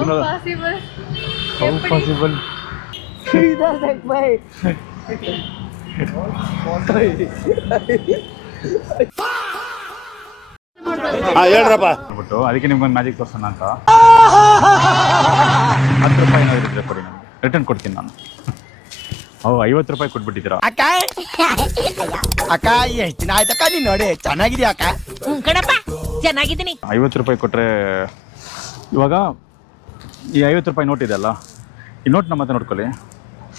possible? How possible? इधर देख भाई ಹೇಳ್ರಪ್ಪ ಬಿಟ್ಟು ಅದಕ್ಕೆ ನಿಮ್ಗೊಂದು ಮ್ಯಾಜಿಕ್ ತೋರ್ಸೋಣ ಅಂತ 10 ರೂಪಾಯಿ ಏನಾದ್ರು ಇದ್ರೆ ಕೊಡಿ ನನಗೆ ರಿಟರ್ನ್ ಕೊಡ್ತೀನಿ ನಾನು. 50 ರೂಪಾಯಿ ಕೊಟ್ಬಿಟ್ಟಿದ್ದೀರಾ ಅಕ್ಕ ಅಕ್ಕ ಎಷ್ಟು ದಿನ ಆಯ್ತಕ್ಕ ನೀನ್ ನೋಡಿ ಚೆನ್ನಾಗಿದ್ಯಾ ಅಕ್ಕ? ಕಣಪ್ಪ ಚೆನ್ನಾಗಿದ್ದೀನಿ. 50 ರೂಪಾಯಿ ಕೊಟ್ಟರೆ ಇವಾಗ ಈ 50 ರೂಪಾಯಿ ನೋಟ್ ಇದೆ ಅಲ್ಲ, ಈ ನೋಟ್ನ ಮತ್ತೆ ನೋಡ್ಕೊಳ್ಳಿ.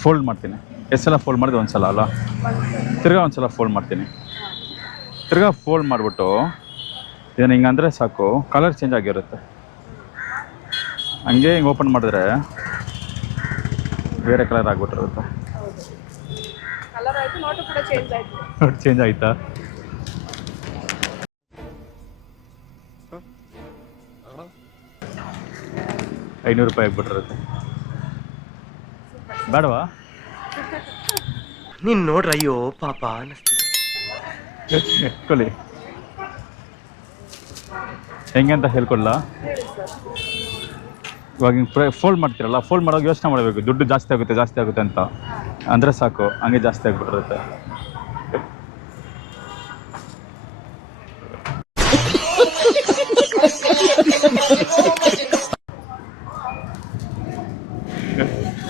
ಫೋಲ್ಡ್ ಮಾಡ್ತೀನಿ. ಎಷ್ಟು ಸಲ ಫೋಲ್ಡ್ ಮಾಡಿದೆ? ಒಂದು ಸಲ ಅಲ್ಲ, ತಿರ್ಗಾ ಒಂದು ಸಲ ಫೋಲ್ಡ್ ಮಾಡ್ತೀನಿ. ತಿರ್ಗಾ ಫೋಲ್ಡ್ ಮಾಡಿಬಿಟ್ಟು ಇದನ್ನು ಹಿಂಗೆ ಅಂದರೆ ಸಾಕು, ಕಲರ್ ಚೇಂಜ್ ಆಗಿರುತ್ತೆ. ಹಂಗೆ ಹಿಂಗೆ ಓಪನ್ ಮಾಡಿದ್ರೆ ಬೇರೆ ಕಲರ್ ಆಗಿಬಿಟ್ಟಿರುತ್ತೆ. ನೋಟ್ ಚೇಂಜ್ ಆಯಿತಾ? ₹500 ಆಗಿಬಿಟ್ಟಿರುತ್ತೆ. ಬೇಡವಾ? ನೀನ್ ನೋಡ್ರ ಅಯ್ಯೋ ಪಾಪ ಕೊಲಿ ಹೆಂಗೆ ಅಂತ ಹೇಳ್ಕೊಡ್ಲ. ಇವಾಗ ಹಿಂಗೆ ಫೋಲ್ಡ್ ಮಾಡ್ತೀರಲ್ಲ, ಫೋಲ್ಡ್ ಮಾಡೋವಾಗ ಯೋಚನೆ ಮಾಡಬೇಕು, ದುಡ್ಡು ಜಾಸ್ತಿ ಆಗುತ್ತೆ ಅಂತ. ಅಂದರೆ ಸಾಕು, ಹಂಗೆ ಜಾಸ್ತಿ ಆಗಿಬಿಟ್ಟಿರುತ್ತೆ.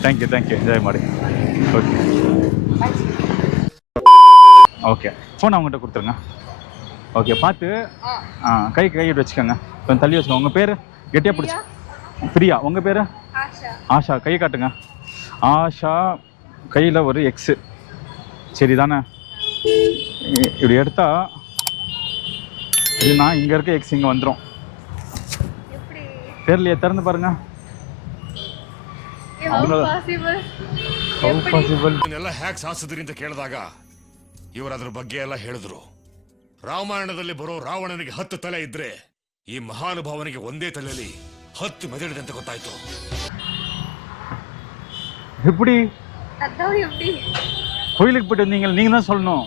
ಥ್ಯಾಂಕ್ ಯು ಎಂಜಾಯ್ ಮಾಡಿ. ஓகே ஃபோன் அவங்ககிட்ட கொடுத்துருங்க. ஓகே பார்த்து கை இட்டு வச்சுக்கோங்க, கொஞ்சம் தள்ளி வச்சுக்கோங்க. உங்கள் பேர் கெட்டியாக பிடிச்சி. பிரியா. உங்கள் பேர்? ஆஷா. கை காட்டுங்க. ஆஷா. கையில் ஒரு எக்ஸு. சரி தானே? இப்படி எடுத்தா இதுனா இங்கே இருக்க எக்ஸ் இங்கே வந்துடும். தெரியலையே, திறந்து பாருங்க. ಎಲ್ಲ ಹ್ಯಾಕ್ ಸಾಧಿಸಿದ್ರಿ ಅಂತ ಕೇಳಿದಾಗ ಇವರು ಅದ್ರ ಬಗ್ಗೆ ಎಲ್ಲ ಹೇಳಿದ್ರು. ರಾಮಾಯಣದಲ್ಲಿ ಬರೋ ರಾವಣನಿಗೆ 10 ತಲೆ ಇದ್ರೆ ಈ ಮಹಾನುಭಾವನಿಗೆ ಒಂದೇ ತಲೆಯಲ್ಲಿ 10 ಮೆದುಳಿದೆ ಅಂತ ಗೊತ್ತಾಯ್ತು. எப்படி கோயிலுக்கு போயிட்டு வந்தீங்க, நீங்க தான் சொல்லணும்.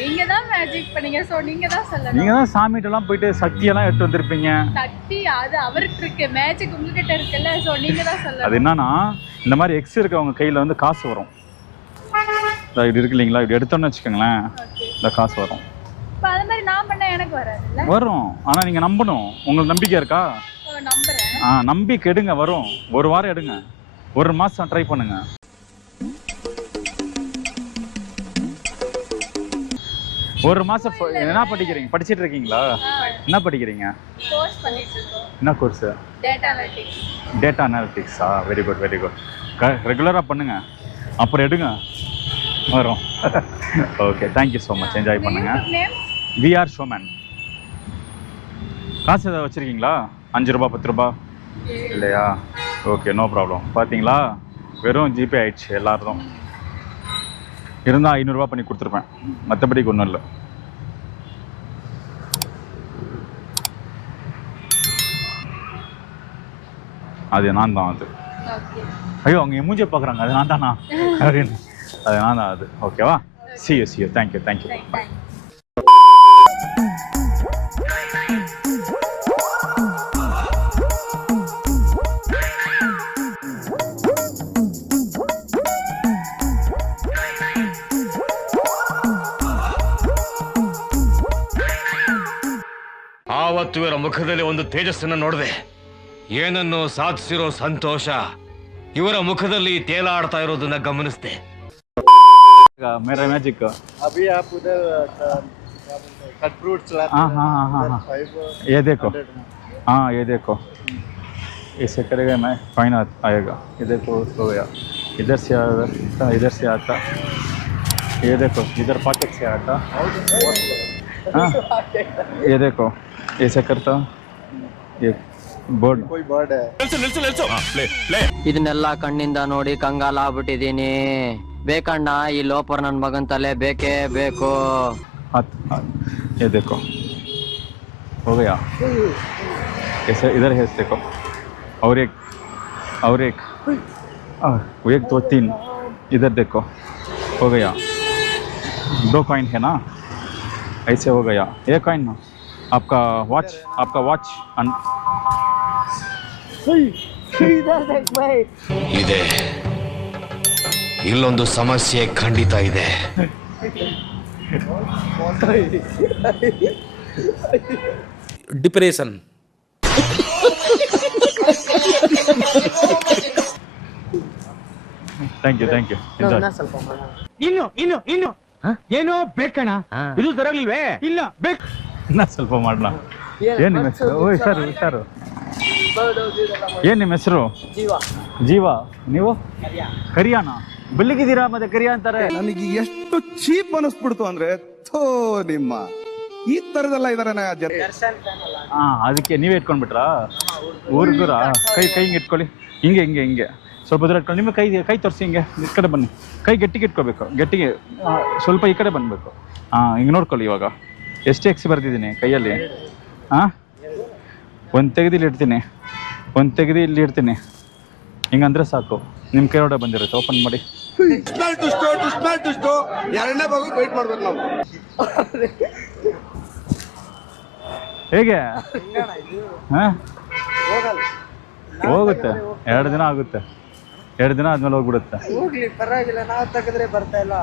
நீங்க தான் மேஜிக் பண்ணீங்க, சோ நீங்க தான் சொல்லணும். நீங்க தான் சாமிட்டெல்லாம் போயிட்டு சக்தியெல்லாம் எடுத்து வந்திருப்பீங்க. சக்தி அது அவருக்கு இருக்கு, மேஜிக் உங்ககிட்ட இருக்குல்ல, சோ நீங்க தான் சொல்லணும். அது என்னன்னா, இந்த மாதிரி எக்ஸ் இருக்கவங்க கையில வந்து காசு வரும். இப்படி இருக்கு இல்லைங்களா, இப்படி எடுத்தோன்னு வச்சுக்கோங்களேன், இந்த காசு வரும். அது மாதிரி நான் பண்ண எனக்கு வராதுல்ல? வரும், ஆனா நீங்க நம்பணும். உங்களுக்கு நம்பிக்கை இருக்கா? நம்புறேன். நம்பிக்கை எடுங்க, வரும். ஒரு வாரம் எடுங்க, 1 மாசம் ட்ரை பண்ணுங்க. ஒரு மாசம் என்ன படிக்கிறீங்க? படிச்சிட்டு இருக்கீங்களா? என்ன படிக்கிறீங்க? கோர்ஸ் பண்ணிட்டு இருக்கோம். என்ன கோர்ஸ்? டேட்டா அனாலிட்டிக்ஸா? வெரி குட் ரெகுலரா பண்ணுங்க, அப்புறம் எடுங்க, வரும். Okay, thank you so much. Enjoy பண்ணுங்க. VR showman. காசு ஏதாவது வச்சுருக்கீங்களா? 5 ரூபா 10 ரூபா இல்லையா? Okay, no problem. பார்த்தீங்களா, வெறும் ஜிபே ஆயிடுச்சு எல்லாரும். இருந்தால் 500 ரூபா பண்ணி கொடுத்துருப்பேன், மற்றபடிக்கு ஒன்றும் இல்லை. அது நான் தான். அது ஐயோ, அவங்க என் மூஞ்சியை பார்க்குறாங்க, அது நான் தானா அப்படின்னு. அது நான் தான் அது. ஓகேவா? see you. Thank you. ಆವತ್ತು ಇವರ ಮುಖದಲ್ಲಿ ಒಂದು ತೇಜಸ್ಸನ್ನು ನೋಡಿದೆ. ಏನನ್ನು ಸಾಧಿಸಿರೋ ಸಂತೋಷ ಇವರ ಮುಖದಲ್ಲಿ ತೇಲಾಡ್ತಾ ಇರೋದನ್ನ ಗಮನಿಸಿದೆ. मेरा मैजिक अभी आप उधर कट फ्रूट्स लाते हैं। हाँ, ये देखो. हाँ, ये देखो, ऐसे करेगा मैं फाइन आएगा. ये देखो, हो गया. इधर से आता. ये देखो, इधर पॉकेट से आता. हाँ, ये देखो, ऐसे करता. ये ಬೋರ್ಡ್ कोई बर्ड है. ಇದನ್ನೆಲ್ಲ ಕಣ್ಣಿಂದ ನೋಡಿ ಕಂಗಾಲ ಆಗ್ಬಿಟ್ಟಿದೀನಿ. ಬೇಕಣ್ಣ, ಈ ಲೋಪರ್ ನನ್ ಮಗನ್ ತಲೆ ಬೇಕೇ ಬೇಕು. ये देखो, हो गया. ऐसे इधर है, देखो. और एक 1 2 3 इधर देखो, हो गया. 2 कॉइन है ना, ऐसे हो गया. 1 कॉइन ना. आपका वॉच ಇದೆ, ಇಲ್ಲೊಂದು ಸಮಸ್ಯೆ ಖಂಡಿತ ಇದೆ. ಡಿಪ್ರೆಷನ್. ಥ್ಯಾಂಕ್ ಯು ಇನ್ನು ಏನೋ ಬೇಕಣ್ಣ, ಇದು ತರಲಿಲ್ವೇ? ಇಲ್ಲ ಬೇಕು. ನಾ ಸ್ವಲ್ಪ ಮಾಡೋಣ. ಏನು ನಿಮ್ಮ ಹೆಸರು? ಓ ಹುಷಾರು. ಏನು ನಿಮ್ಮ ಹೆಸರು? ಜೀವ. ನೀವು? ಕರಿಯಾನ. ಬೆಲ್ಲಿಗಿದ್ದೀರಾ ಮತ್ತೆ ಕರಿಯಾ ಅಂತಾರೆ. ನನಗೆ ಎಷ್ಟು ಚೀಪ್ ಅನಿಸ್ಬಿಡ್ತು ಅಂದ್ರೆ, ಥೋ ನಿಮ್ಮ ಈ ತರದೆಲ್ಲ ಇದಾರೆ. ಅದಕ್ಕೆ ನೀವೇ ಇಟ್ಕೊಂಡ್ಬಿಟ್ರಾ? ಊರ್ಗುರ ಕೈ ಹಿಂಗೆ ಇಟ್ಕೊಳ್ಳಿ. ಹಿಂಗೆ ಸ್ವಲ್ಪ ದೂರ ಇಟ್ಕೊಂಡು ನಿಮ್ಮ ಕೈ ತೋರಿಸಿ. ಹಿಂಗೆ ಈ ಕಡೆ ಬನ್ನಿ. ಕೈ ಗಟ್ಟಿಗೆ ಇಟ್ಕೋಬೇಕು. ಗಟ್ಟಿಗೆ ಸ್ವಲ್ಪ ಈ ಕಡೆ ಬಂದಬೇಕು. ಹಿಂಗೆ ನೋಡ್ಕೊಳ್ಳಿ. ಇವಾಗ ಎಷ್ಟು ಎಕ್ಸ್ ಬರ್ತಿದ್ದೀನಿ ಕೈಯಲ್ಲಿ. ಒಂದು ತೆಗೆದು ಇಲ್ಲಿ ಇಡ್ತೀನಿ, ಒಂದು ತೆಗೆದು ಇಲ್ಲಿ ಇಡ್ತೀನಿ. ಹಿಂಗಂದ್ರೆ ಸಾಕು. ನಿಮ್ಮ ಕೈ ಒಳಗಡೆ ಬಂದಿರುತ್ತೆ. ಓಪನ್ ಮಾಡಿ. ಎರಡನೇ ಭಾಗ ವೇಟ್ ಮಾಡ್ಬೇಕು ನಾವು. ಹೇಗೆ? ಹೋಗುತ್ತೆ. 2 ದಿನ ಆಗುತ್ತೆ. 2 ದಿನ ಆದ್ಮೇಲೆ ಹೋಗ್ಬಿಡುತ್ತೆ. ಹೋಗ್ಲಿ ಪರವಾಗಿಲ್ಲ, ನಾವು ತೆಗೆದ್ರೆ ಬರ್ತಾ ಇಲ್ಲ.